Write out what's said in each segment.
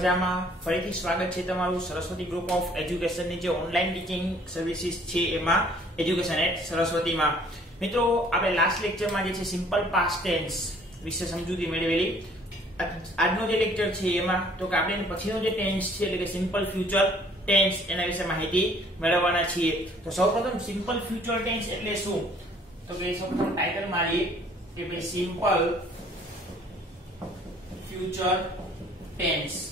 મજામાં ફરીથી સ્વાગત છે તમારું સરસ્વતી ગ્રુપ ઓફ એજ્યુકેશન ની જે ઓનલાઈન ટીચિંગ સર્વિસીસ છે એમાં એજ્યુકેશન એટ સરસ્વતીમાં મિત્રો આપણે લાસ્ટ લેક્ચરમાં જે છે સિમ્પલ પાસ્ટ ટેન્સ વિશે સમજૂતી મેળવેલી આજનો જે લેક્ચર છે એમાં તો કે આપણે પછીનો જે ટેન્સ છે એટલે કે સિમ્પલ ફ્યુચર ટેન્સ એના વિશે માહિતી મેળવવાના છીએ તો સૌપ્રથમ સિમ્પલ ફ્યુચર ટેન્સ એટલે શું તો કે સૌપ્રથમ ટાઇટલ મારીએ કે ભાઈ સિમ્પલ ફ્યુચર ટેન્સ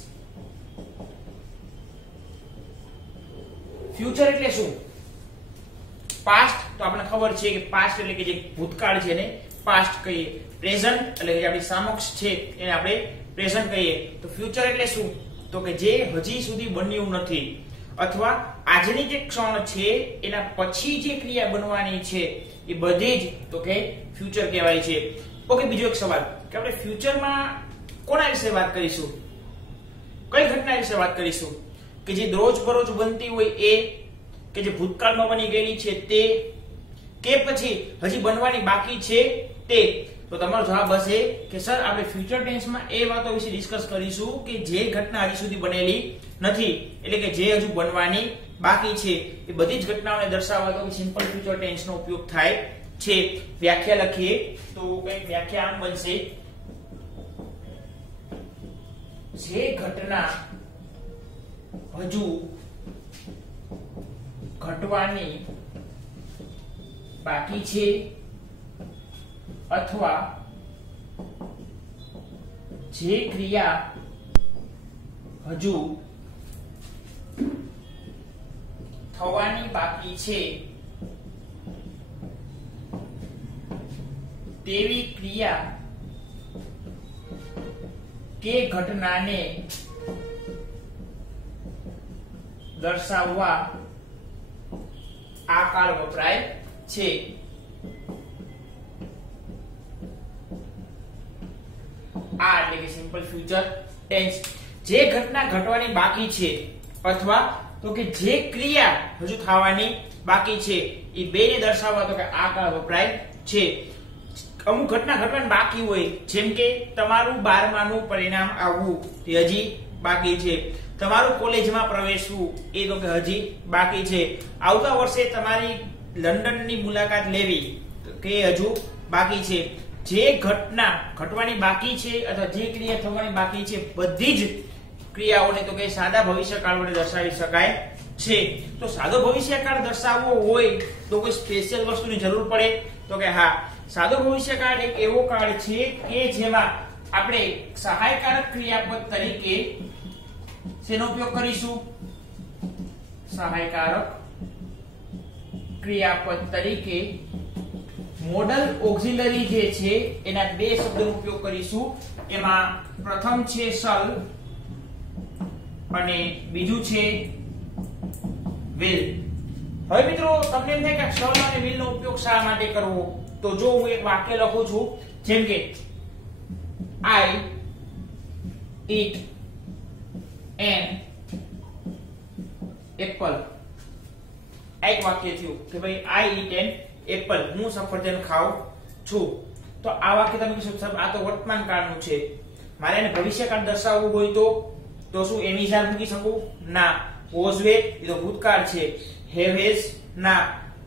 ફ્યુચર એટલે શું પાસ્ટ તો આપણને ખબર છે કે પાસ્ટ એટલે કે જે ભૂતકાળ છે ને પાસ્ટ કહીએ પ્રેઝન્ટ એટલે કે આપણી સમક્ષ છે એને આપણે પ્રેઝન્ટ કહીએ તો ફ્યુચર એટલે શું તો કે જે હજી સુધી બન્યું નથી અથવા આજની જે ક્ષણ છે એના પછી જે ક્રિયા બનવાની છે એ બધી જ તો કે ફ્યુચર કહેવાય છે ઓકે બીજો એક સવાલ કે આપણે ફ્યુચરમાં કોના વિશે વાત કરીશું કઈ ઘટના વિશે વાત કરીશું કે જે રોજ બનતી હોય એ કે જે ભૂતકાળમાં બની ગયેલી છે તે કે પછી હજી બનવાની બાકી છે તે તો તમારો જવાબ હશે કે સર આપણે ફ્યુચર ટેન્સમાં એ વાતો વિશે ડિસ્કસ કરીશું કે જે ઘટના હજી સુધી બનેલી નથી એટલે કે જે હજુ બનવાની બાકી છે એ બધી જ ઘટનાઓને દર્શાવવા તો સિમ્પલ ફ્યુચર ટેન્સનો ઉપયોગ થાય છે વ્યાખ્યા લખીએ તો કંઈક વ્યાખ્યા આમ બનશે જે ઘટના હજુ ઘટવાની બાકી છે અથવા જે ક્રિયા હજુ થવાની બાકી છે તેવી ક્રિયા કે ઘટનાને દર્શાવવા આ કાળ વપરાય છે આ એટલે કે સિમ્પલ ફ્યુચર ટેન્સ જે ઘટના ઘટવાની બાકી છે અથવા તો કે જે ક્રિયા હજુ થવાની બાકી છે એ બેને દર્શાવવા તો કે આ કાળ વપરાય છે અમુક ઘટના ઘટવાની બાકી હોય જેમ કે તમારું 12માનું પરિણામ આવવું તે હજી બાકી છે તમારું કોલેજમાં પ્રવેશવું એ તો કે હજી બાકી છે આવતા વર્ષે તમારી લંડનની મુલાકાત લેવી કે હજુ બાકી છે જે ઘટના ઘટવાની બાકી છે અથવા જે ક્રિયા થવાની બાકી છે બધી જ ક્રિયાઓને તો કે સાદા ભવિષ્યકાળ વડે દર્શાવી શકાય છે તો સાદો ભવિષ્યકાળ દર્શાવવો હોય તો કોઈ સ્પેશિયલ વસ્તુની જરૂર પડે તો કે હા સાદો ભવિષ્યકાળ એક એવો કાળ છે કે જેમાં આપણે સહાયકારક ક્રિયાપદ તરીકે શેનો ઉપયોગ કરીશું સહાયકારક ક્રિયાપદ તરીકે મોડલ ઓક્સિલરી જે છે એના બે શબ્દોનો ઉપયોગ કરીશું એમાં પ્રથમ છે શલ અને બીજું છે વિલ હવે મિત્રો તમને એમ થાય કે શલ અને વિલ નો ઉપયોગ શા માટે કરવો તો જો હું એક વાક્ય લખું છું જેમ કે I eat an apple આ એક વાક્ય થયું કે ભાઈ I eat an apple હું સફરજન ખાઉં છું તો આ વાક્ય તમે કહેશો સાહેબ આ તો વર્તમાન કાળનું છે મારે એને ભવિષ્યકાળ દર્શાવવું હોય તો શું એમ ઇઝ આર મૂકી શકું ના વોઝ વેર એ તો ભૂતકાળ છે હેવ હેઝ ના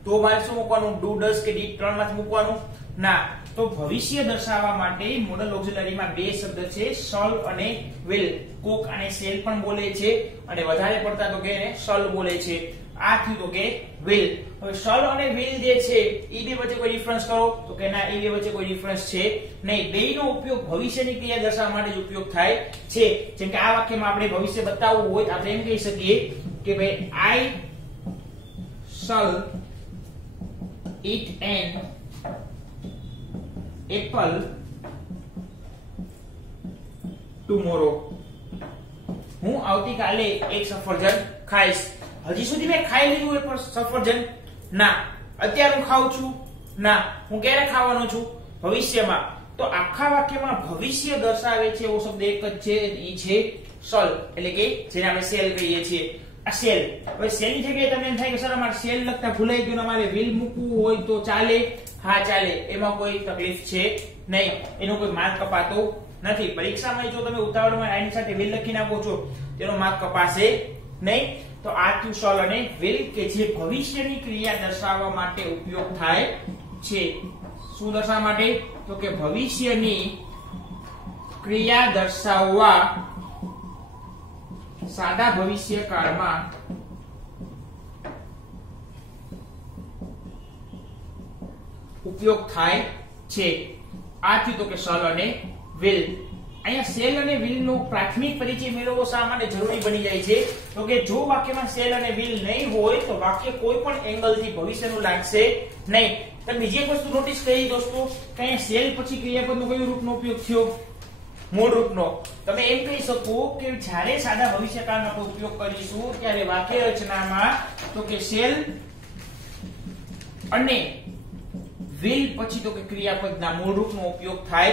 તો મારે શું મૂકવાનું ડુ ડઝ કે ડીડ ત્રણમાંથી મૂકવાનું ના તો ભવિષ્ય દર્શાવવા માટે મોડલ ઓક્સિલરીમાં બે શબ્દ છે શલ અને વિલ કોક અને સેલ પણ બોલે છે અને વધારે પડતા તો કે એને શલ બોલે છે આ થયું તો કે વિલ હવે શલ અને વિલ જે છે એ બે વચ્ચે કોઈ ડિફરન્સ કરો તો કે ના એ બે વચ્ચે કોઈ ડિફરન્સ છે નહીં બેયનો ઉપયોગ ભવિષ્યની ક્રિયા દર્શાવવા માટે જ ઉપયોગ થાય છે જેમ કે આ વાક્યમાં આપણે ભવિષ્ય બતાવવું હોય આપણે એમ કહી શકીએ કે ભાઈ I shall eat an apple tomorrow હું આવતીકાલે એક સફરજન ખાઈશ હજી સુધી મેં ખાઈ લીધું એ સફરજન ના અત્યારે હું ખાઉં છું ના હું ક્યારે ખાવાનો છું ભવિષ્યમાં તો આખા વાક્યમાં ભવિષ્ય દર્શાવે છે એવો શબ્દ એક જ છે એ છે શલ એટલે કે જેને આપણે સેલ કહીએ છીએ આ સેલ હવે સેલની જગ્યાએ તમને એમ થાય કે સર અમારે સેલ લખતા ભૂલાઈ ગયું અમારે વિલ મૂકવું હોય તો ચાલે હા ચાલે એમાં કોઈ તકલીફ છે નહીં એનો કોઈ માર્ક કપાતો નથી. પરીક્ષામાં જો તમે ઉતાવળમાં એની સાથે will લખી નાખો છો તેનો માર્ક કપાશે નહીં. તો આ થયું shall અને will કે જે ભવિષ્યની ક્રિયા દર્શાવવા માટે ઉપયોગ થાય છે. શું દર્શાવવા માટે? તો કે ભવિષ્યની ક્રિયા દર્શાવવા સાદા ભવિષ્યકાળમાં ઉપયોગ થાય છે. આ થયું તો કે shall અને will. અહીંયા shall અને will નો પ્રાથમિક પરિચય મેળવવો શા માટે જરૂરી બની જાય છે? તો કે જો વાક્યમાં shall અને will નહીં હોય તો વાક્ય કોઈ પણ એંગલથી ભવિષ્યનું લાગશે નહીં. તમે બીજી એક વસ્તુ નોટિસ કરી દોસ્તો કે અહીંયા shall પછી ક્રિયાપદનો કયો રૂપનો ઉપયોગ થયો? મૂળ રૂપનો. તમે એમ કહી શકો કે જ્યારે સાદા ભવિષ્યકાળનો આપણે ઉપયોગ કરીશું ત્યારે વાક્ય રચનામાં તો કે shall અને will પછી તો કે ક્રિયાપદના મૂળ રૂપનો ઉપયોગ થાય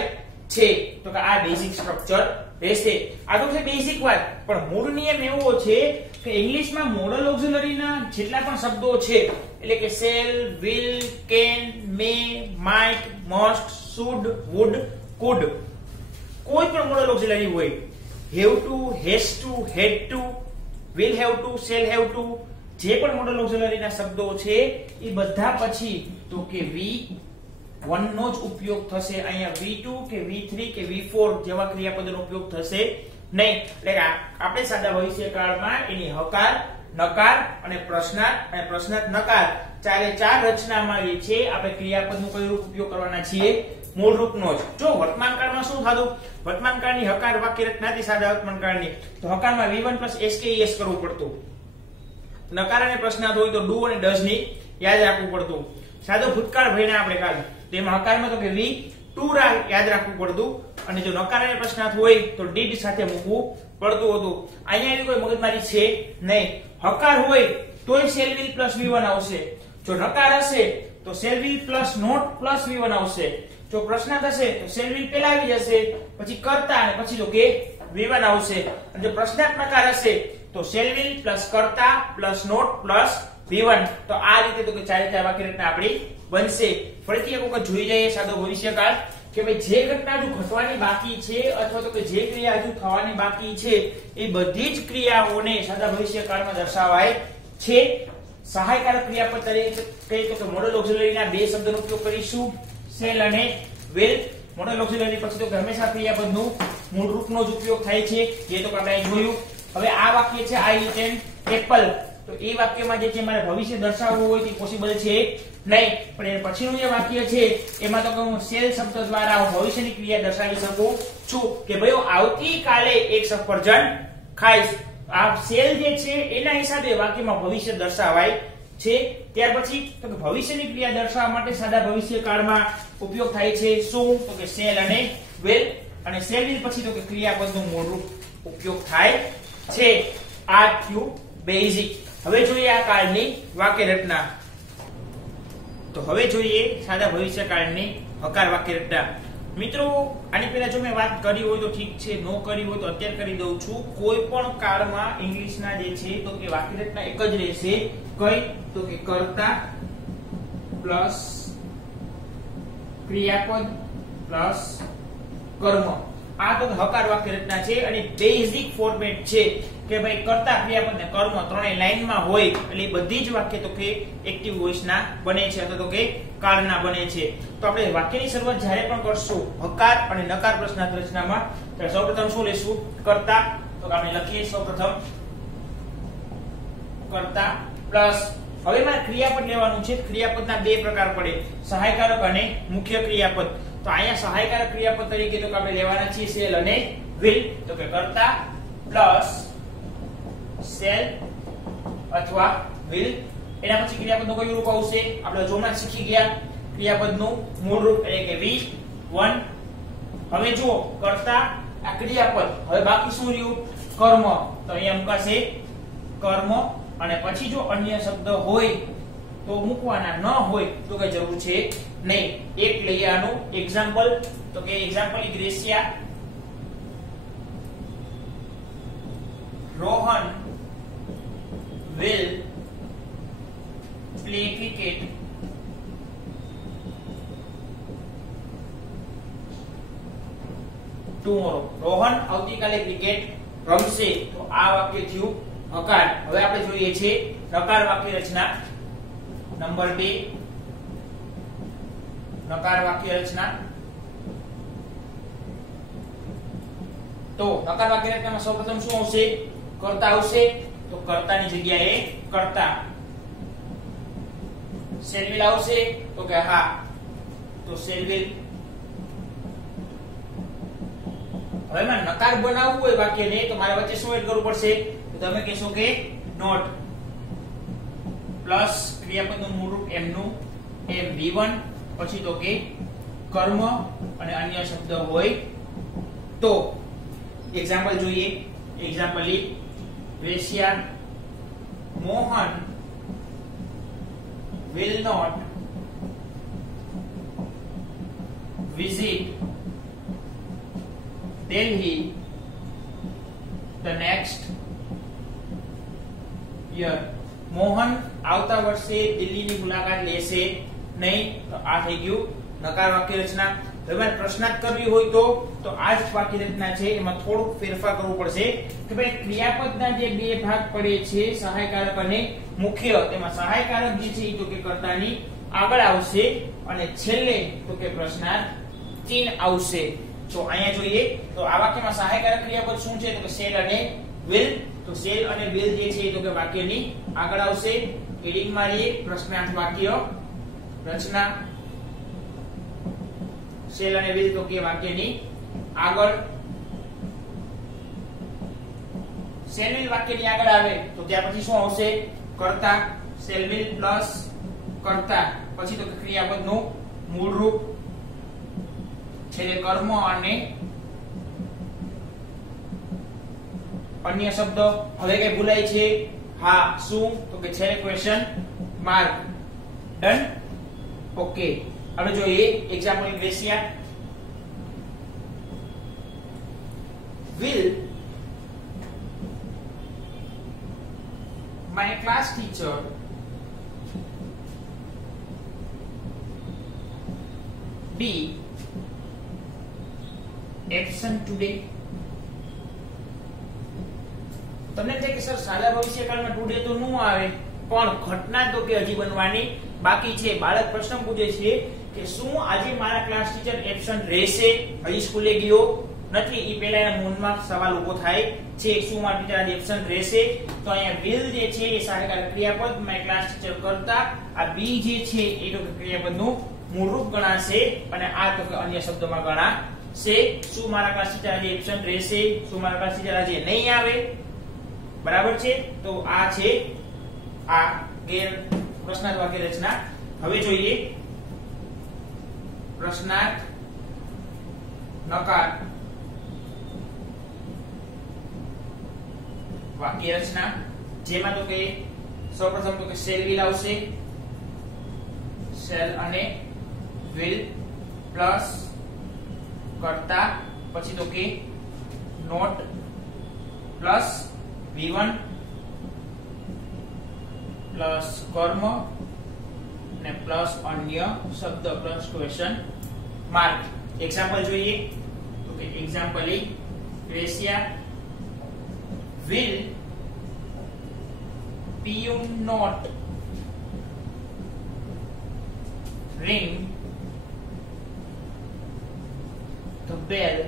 છે. તો કે આ બેઝિક સ્ટ્રક્ચર રહેશે. આ તો છે બેઝિક વાત, પણ મૂળ નિયમ એવો છે કે ઇંગ્લિશમાં મોડલ ઓક્ઝિલરીના જેટલા પણ શબ્દો છે એટલે કે shall, will, can, may, might, must, should, would, could, કોઈ પણ મોડલ ઓક્ઝિલરી હોય, have to, has to, had to, will have to, shall have to, જે પણ મોડલ ઓક્ઝિલરીના શબ્દો છે એ બધા પછી તો કે V1 નો જ ઉપયોગ થશે. અહીંયા V2 કે V3 કે V4 જેવા ક્રિયાપદોનો ઉપયોગ થશે નહીં. એટલે આપણે સાદા ભવિષ્યકાળમાં એની હકાર, નકાર અને પ્રશ્નાર્થ અને પ્રશ્નાર્થ નકાર ચાર રચનામાં જે છે આપણે ક્રિયાપદનું કયું રૂપ ઉપયોગ કરવાના છીએ? મૂળ રૂપનો જ. જો વર્તમાન કાળમાં શું થતું? વર્તમાન કાળની હકાર વાક્ય રચના હતી સાદા વર્તમાન કાળની, તો હકારમાં V1 SKES કરવું પડતું. નકાર અને પ્રશ્નાર્થ હોય તો ડુ અને ડઝ ની યાદ રાખવું પડતું. સાદો ભૂતકાળ ભણ્યા આપણે કાલ, તેમાં હકારમાં તો કે V2 યાદ રાખવું પડતું, અને જો નકાર અને પ્રશ્નાર્થ હોય તો ડીડ સાથે મૂકવું પડતું હતું. અહીંયા એવી કોઈ મગજમારી છે નહીં. હકાર હોય તોય shall will plus V1 આવશે. જો નકાર હશે તો shall will plus not plus V1 આવશે. જો પ્રશ્નાર્થ હશે તો shall will પહેલા આવી જશે, પછી કર્તા અને પછી તો કે V1 આવશે. અને જો પ્રશ્નાર્થ નકાર હશે તો shall will plus કર્તા plus not plus V1. તો આ રીતે તો કે ચારે વાક્ય રચના આપણી બનશે. ફરીથી એક વખત જોઈ લઈએ સાદો ભવિષ્યકાળ કે ભાઈ જે ઘટના હજુ ઘટવાની બાકી છે અથવા તો કે જે ક્રિયા હજુ થવાની બાકી છે એ બધી જ ક્રિયાઓને સાદા ભવિષ્યકાળમાં દર્શાવાય છે. સહાયકારક ક્રિયાપદ તરીકે કહીએ તો મોડલ ઓક્ઝિલરીના બે શબ્દોનો ઉપયોગ કરીશું, shall અને will. મોડલ ઓક્ઝિલરી પછી તો કે હંમેશા ક્રિયાપદનું મૂળ રૂપનો જ ઉપયોગ થાય છે, જે તો આપણે અહીં જોયું. હવે આ વાક્ય છે I eat an apple, તો એ વાક્યમાં જે છે મારે ભવિષ્ય દર્શાવવું હોય તે પોસિબલ છે નહીં, પણ એ પછીનું જે વાક્ય છે એમાં તો હું shall શબ્દ દ્વારા હું ભવિષ્યની ક્રિયા દર્શાવી શકું છું કે ભાઈ હું આવતીકાલે એક સફરજન ખાઈશ. આ shall જે છે એના હિસાબે વાક્યમાં ભવિષ્ય દર્શાવાય છે. ત્યાર પછી તો કે ભવિષ્યની ક્રિયા દર્શાવવા માટે સાદા ભવિષ્યકાળમાં ઉપયોગ થાય છે શું? તો કે shall અને will. અને shall will પછી તો કે ક્રિયાપદનું મૂળ રૂપ ઉપયોગ થાય છે. આ થયું બેઝિક. હવે જોઈએ આ કાળની વાક્ય રચના. તો હવે જોઈએ સાદા ભવિષ્યકાળની હકાર વાક્ય રચના. મિત્રો આની પહેલા જો મેં વાત કરી હોય તો ઠીક છે, નો કરી હોય તો અત્યારે કરી દઉં છું. કોઈ પણ કાળમાં ઇંગ્લિશના જે છે તો કે વાક્ય રચના એક જ રહેશે. કઈ? તો કે કર્તા પ્લસ ક્રિયાપદ પ્લસ કર્મ. આ તો હકાર વાક્ય રચના છે અને બેઝિક ફોર્મેટ છે કે ભાઈ કર્તા, ક્રિયાપદ ને કર્મ ત્રણેય લાઈનમાં હોય એટલે બધી જ વાક્ય તો કે એક્ટિવ વોઇસ ના બને છે અથવા તો કે કાળના બને છે. તો આપણે વાક્યની શરૂઆત જ્યારે પણ કરશું હકાર અને નકાર પ્રશ્નાર્થ રચનામાં ત્યારે સૌપ્રથમ શું લેશું? કર્તા. તો આપણે લખીએ સૌપ્રથમ કર્તા પ્લસ. હવે મારે ક્રિયાપદ લેવાનું છે. ક્રિયાપદના બે પ્રકાર પડે, સહાયકારક અને મુખ્ય ક્રિયાપદ. તો અહીંયા સહાયકારક ક્રિયાપદ તરીકે તો આપણે લેવાના છીએ shall અને will. તો કે કર્તા પ્લસ shall અથવા will. એના પછી ક્રિયાપદનું કયું રૂપ આવશે? આપણે જોમણા શીખી ગયા ક્રિયાપદનું મૂળ રૂપ એટલે કે V1. હવે જુઓ કર્તા આ ક્રિયાપદ, હવે બાકી શું રહ્યું? કર્મ. તો અહીંયા મુકાશે કર્મ અને પછી જો અન્ય શબ્દ હોય તો મૂકવાના, ન હોય તો કઈ જરૂર છે નહીં. એક લઈએ આનું એક્ઝામ્પલ. તો કે એક્ઝામ્પલ ગ્રેસિયા Rohan will play cricket tomorrow. Rohan આવતીકાલે ક્રિકેટ રમશે. તો આ વાક્ય થયું હકાર. હવે આપણે જોઈએ છે નકાર વાક્ય રચના નંબર 2. નકાર વાક્ય રચના. તો નકાર વાક્ય રચનામાં સૌપ્રથમ શું આવશે? કર્તા આવશે. તો કર્તાની જગ્યાએ કર્તા. શેલ વિલ આવશે. તો કે હા, તો શેલ વિલ. હવે માં નકાર બનાવવું હોય વાક્યને તો મારે વચ્ચે શું એડ કરવું પડશે? તો તમે કહેશો કે નોટ પ્લસ ક્રિયાપદનું મૂળરૂપ એમનું એમ V1 પછી તો કે કર્મ અને અન્ય શબ્દ હોય તો. એક્ઝામ્પલ જોઈએ. એક્ઝામ્પલ ઈ વેશ્યા Mohan will not visit Delhi the next year. Mohan આવતા વર્ષે દિલ્હીની મુલાકાત લેશે નહીં. તો આ થઈ ગયું નકાર વાક્ય રચના. હવે પ્રશ્નાર્થ કરવી હોય તો આ જ વાક્ય રચના છે. એમાં થોડુંક ફેરફાર કરવું પડશે કે ભાઈ ક્રિયાપદના જે બે ભાગ પડે છે સહાયકારક અને મુખ્ય, તેમાં સહાયકારક જે છે તો કે કર્તાની આગળ આવશે અને છેલ્લે તો કે પ્રશ્નાર્થ ચિહ્ન આવશે. તો અહીંયા જોઈએ તો આ વાક્યમાં સહાયકારક ક્રિયાપદ શું છે? તો કે શેલ અને વિલ. તો શેલ અને વિલ જે છે તો કે વાક્યની આગળ આવશે. હેડિંગ મારીએ પ્રશ્નાર્થ વાક્ય રચના. શેલ અને વિલ તો કે વાક્યની આગળ. શેલ વિલ વાક્યની આગળ આવે તો ત્યાર પછી શું આવશે? કર્તા. શેલ વિલ પ્લસ કર્તા પછી તો ક્રિયાપદનું મૂળ રૂપ, છેલ્લે કર્મ અને અન્ય શબ્દ. હવે કઈ ભૂલાય છે? હા, શું? તો કે છેલ્લે ક્વેશ્ચન માર્ક. ડન. ઓકે, હવે જોઈએ example વેશ્યા. Will my class teacher be absent today? તમને થાય કે સર સાદા ભવિષ્યકાળમાં ટુડે તો નું આવે, પણ ઘટના તો કે હજી બનવાની બાકી છે. બાળક પ્રશ્ન પૂછે છે કે શું આજે મારા ક્લાસ ટીચર એબ્સન્ટ રહેશે? હજી સ્કૂલે ગયો નથી. એ પહેલા એના મનમાં સવાલ ઉભો થાય છે, શું મારા ટીચર આજે એબ્સન્ટ રહેશે? તો અહીંયા will જે છે એ સહાયકારક ક્રિયાપદ, માય ક્લાસ ટીચર કરતા. આ be જે છે એ તો ક્રિયાપદનું મૂળરૂપ ગણાશે અને આ તો કે અન્ય શબ્દોમાં ગણાશે. શું મારા ક્લાસ ટીચર આજે એબ્સન્ટ રહેશે? શું મારા ક્લાસ ટીચર આજે નહીં આવે? બરાબર છે. તો આ છે આ ગેર પ્રશ્નાર્થ વાક્ય રચના. હવે જોઈએ પ્રશ્નાર્થ નકાર વાક્ય રચના, જેમાં તો કે સૌપ્રથમ તો કે શેલ વિલ આવશે. શેલ અને વિલ પ્લસ કર્તા પછી તો કે નોટ પ્લસ V1 પ્લસ કર્મ ને પ્લસ અન્ય શબ્દ પ્લસ ક્વેશ્ચન માર્ક. એક્ઝામ્પલ જોઈએ તો કે એક્ઝામ્પલ ઈ વેશ્યા will Piyun not ring the bell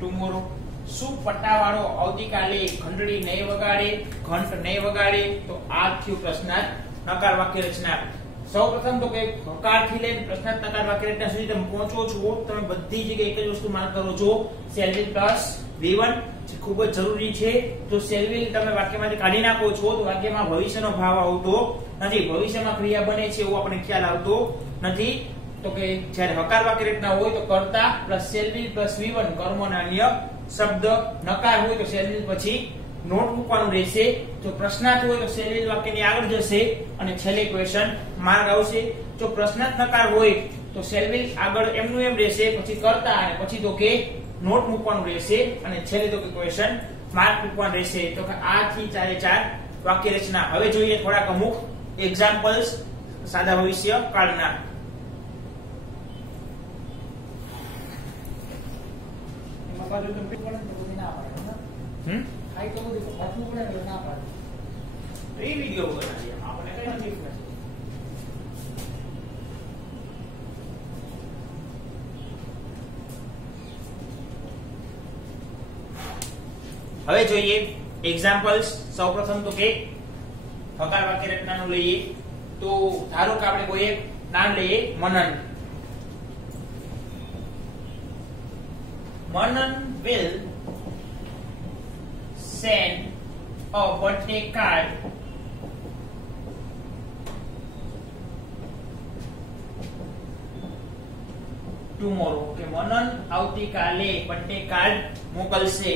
tomorrow? શું પટ્ટાવાળો આવતીકાલે ઘંટડી નહીં વગાડે? ઘંટ નહીં વગાડે. તો આ થયું પ્રશ્નાર્થ નકાર વાક્ય રચના. સૌપ્રથમ તો કે હકારથી લઈને પ્રશ્નાર્થ નકાર વાક્ય રચના સુધી તમે પહોંચો છો, તમે બધી જગ્યાએ એક જ વસ્તુ માર્ક કરો છો, શેલ વિલ પ્લસ V1 જે ખૂબ જ જરૂરી છે. તો શેલ વિલ તમે વાક્યમાંથી કાઢી નાખો છો તો વાક્યમાં ભવિષ્યનો ભાવ આવતો નથી. ભવિષ્યમાં ક્રિયા બને છે એવું આપણને ખ્યાલ આવતો નથી. તો કે જ્યારે હકાર વાક્ય રચના હોય તો કર્તા plus shell will plus V1 કર્મ અને અન્ય શબ્દ. નકાર હોય તો શેલ વિલ પછી નોટ મૂકવાનું રહેશે. જો પ્રશ્નાર્થ હોય તો શેલ વિલ વાક્યની આગળ જશે અને છેલ્લે ક્વેશ્ચન માર્ક આવશે. જો પ્રશ્નાર્થ નકાર હોય તો શેલ વિલ આગળ એમનું એમ રહેશે, પછી કર્તા અને પછી તો કે નોટ મૂકવાનું રહેશે અને છેલ્લે તો કે ક્વેશ્ચન માર્ક મૂકવાનું રહેશે. તો આ થી 4 વાક્ય રચના. હવે જોઈએ થોડાક અમુક એક્ઝામ્પલ્સ સાદા ભવિષ્ય કાળના. બાજુ તો પણ બધું ના પાડે ખાઈ તો બધું ખાતું પડે એટલે ના પાડે એ વિડિયો બનાવીએ આપણે કઈ નથી ફરક. હવે જોઈએ એક્ઝામ્પલ્સ. સૌપ્રથમ તો કે હકાર વાક્ય રચનાનું લઈએ તો ધારો કે આપણે કોઈ એક નામ લઈએ મનન. મનન will send a birthday card tomorrow. કે મનન આવતીકાલે બર્થડે કાર્ડ મોકલશે.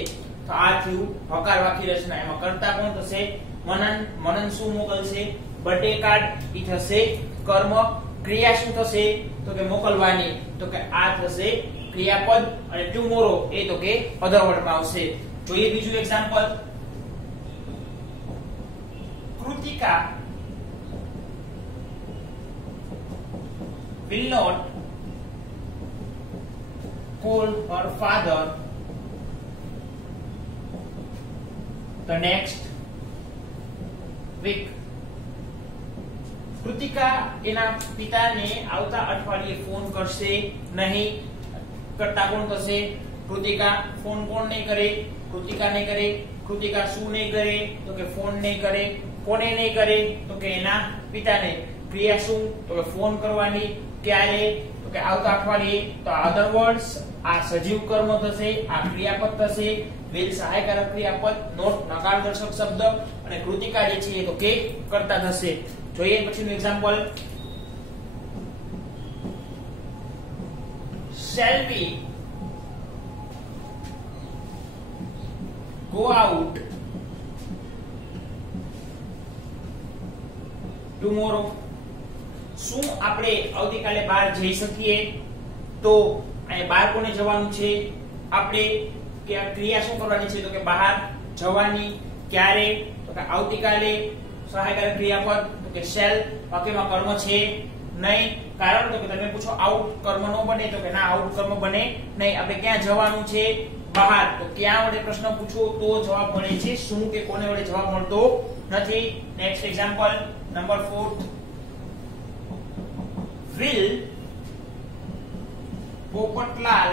તો આ થયું હકાર વાક્ય રચના. એમાં કર્તા કોણ થશે? મનન. મનન શું મોકલશે? Birthday card. ઈ થશે કર્મ. ક્રિયા શું થશે? તો કે મોકલવાની. તો કે આ થશે ક્રિયાપદ અને ટુમોરો એ તો કે અધર વર્ડમાં આવશે. જોઈએ બીજું example. Kritika will not call her father the next week. Kritika એના પિતાને આવતા અઠવાડિયે ફોન કરશે નહીં. કરતા કોણ થશે? કૃતિકા. ફોન કોણ નહીં કરે? કૃતિકા નહીં કરે. કૃતિકા શું નહીં કરે? તો કે ફોન નહીં કરે. કોને નહીં કરે? તો કે એના પિતાને. ક્રિયા શું? તો કે ફોન કરવાની. ક્યારે? તો કે આવતા અઠવાડિયે. તો અધર વર્ડ્સ આ સજીવ કર્મ થશે, આ ક્રિયાપદ થશે, will સહાયકારક ક્રિયાપદ, નોટ નકારદર્શક શબ્દ અને કૃતિકા જે છે એ તો કે કર્તા થશે. જોઈએ પછીનું example. Shall we go out tomorrow? શું આપણે આવતીકાલે બહાર જઈ શકીએ? તો અહીં બહાર કોને જવાનું છે? આપણે. કે આ ક્રિયા શું કરવાની છે? તો કે બહાર જવાની. ક્યારે? તો કે આવતીકાલે. સહાયકારક ક્રિયાપદ તો કે shall. વાક્યમાં કર્મ છે નહીં. કારણ તો કે તમે પૂછો આઉટ કર્મ નો બને? તો કે ના, આઉટ કર્મ બને નહીં. આપણે ક્યાં જવાનું છે? બહાર. તો ક્યાં વડે પ્રશ્ન પૂછો તો જવાબ મળે છે. શું કે કોને વડે જવાબ મળતો નથી. Next example number 4. will Popatlal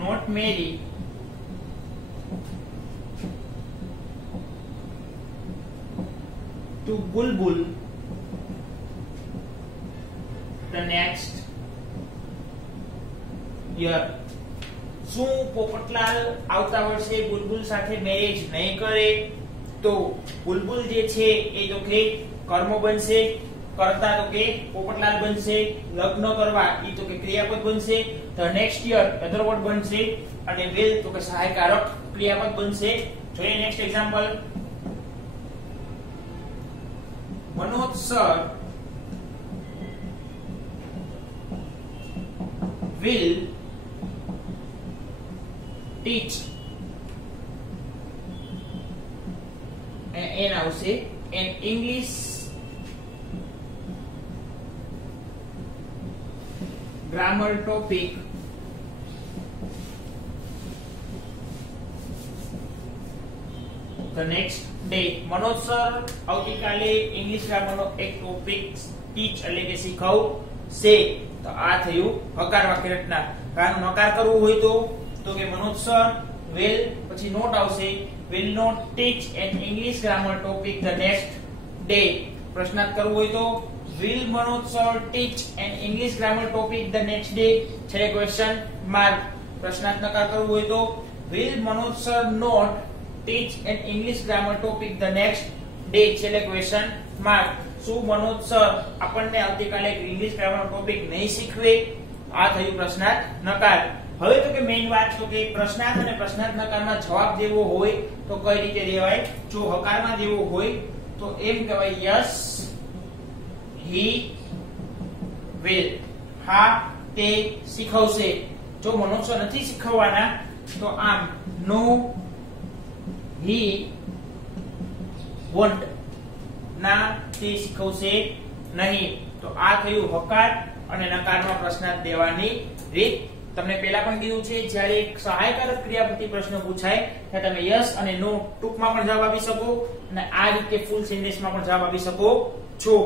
not marry to Bulbul the next year? શું પોપટલાલ આવતા વર્ષે બુલબુલ સાથે મેરેજ નહીં કરે? તો બુલબુલ જે છે એ તો કે કર્મ બનશે. કરતા તો કે પોપટલાલ બનશે. લગ્ન કરવા ઈ તો કે ક્રિયાપદ બનશે. The next year other word બનશે અને will તો કે સહાયકારક ક્રિયાપદ બનશે. જોઈએ next example. Manoj sir will teach an આવશે an English grammar topic the next day. Manoj sir આવતીકાલે ઇંગ્લિશ ગ્રામર નો એક ટોપિક ટીચ એટલે કે શીખવશે. તો આ થયું હકાર વાક્ય રચના. કારણ નકાર કરવું હોય તો કે મનોજ સર will પછી નોટ આવશે will not teach an English grammar topic the next day. પ્રશ્નાર્થ કરવું હોય તો will Manoj sir teach an English grammar topic the next day? છે ક્વેશ્ચન માર્ક. પ્રશ્નાર્થ નકાર કરવું હોય તો will Manoj sir not teach an English grammar topic the next day? છે ક્વેશ્ચન માર્ક. શું મનોજ સર આપણને આવતીકાલે ઇંગ્લિશ ગ્રામર ટોપિક નહીં શીખવે? આ થયું પ્રશ્નાર્થ નકાર. હવે તો કે મેઈન વાત તો કે પ્રશ્નાર્થ અને પ્રશ્નાર્થ નકારમાં જવાબ દેવો હોય તો કઈ રીતે દેવાય? જો હકારમાં દેવો હોય તો એમ કહેવાય યસ he will. હા તે શીખવશે. જો મનોજ સર નથી શીખવવાના તો આમ no he won't. ના તે શીખવશે નહીં. તો આ થયું હકાર અને નકારમાં પ્રશ્નાર્થ દેવાની રીત તમને પહેલા પણ કીધું છે, જ્યારે એક સહાયકારક ક્રિયાપદથી પ્રશ્ન પૂછાય ત્યારે તમે યસ અને નો ટૂંકમાં પણ જવાબ આપી શકો અને આ રીતે ફૂલ સેન્ટેન્સમાં પણ જવાબ આપી શકો છો.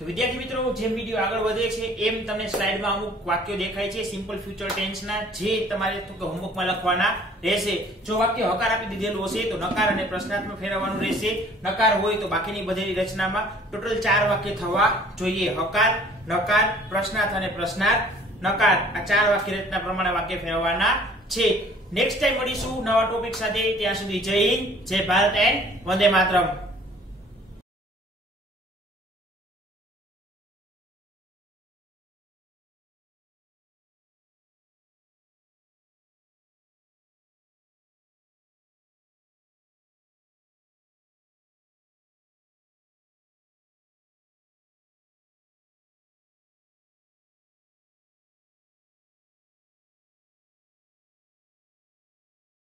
તો વિદ્યાર્થી મિત્રો, જેમ વિડિયો આગળ વધે છે એમ તમને સ્લાઇડમાં અમુક વાક્યો દેખાય છે સિમ્પલ ફ્યુચર ટેન્સના, જે તમારે હોમવર્કમાં લખવાના રહેશે. જો વાક્ય હકાર આપી દીધેલું હશે તો નકાર અને પ્રશ્નાર્થમાં ફેરવવાનું રહેશે. નકાર હોય તો બાકીની બધી રચનામાં ટોટલ 4 વાક્ય થવા જોઈએ. હકાર, નકાર, પ્રશ્નાર્થ અને પ્રશ્નાર્થ નકાર, આ 4 વાક્ય રચના પ્રમાણે વાક્ય ફેરવવાના છે. નેક્સ્ટ ટાઈમ મળીશું નવા ટોપિક સાથે. ત્યાં સુધી જય હિન્દ, જય ભારત એન્ડ વંદે માતરમ.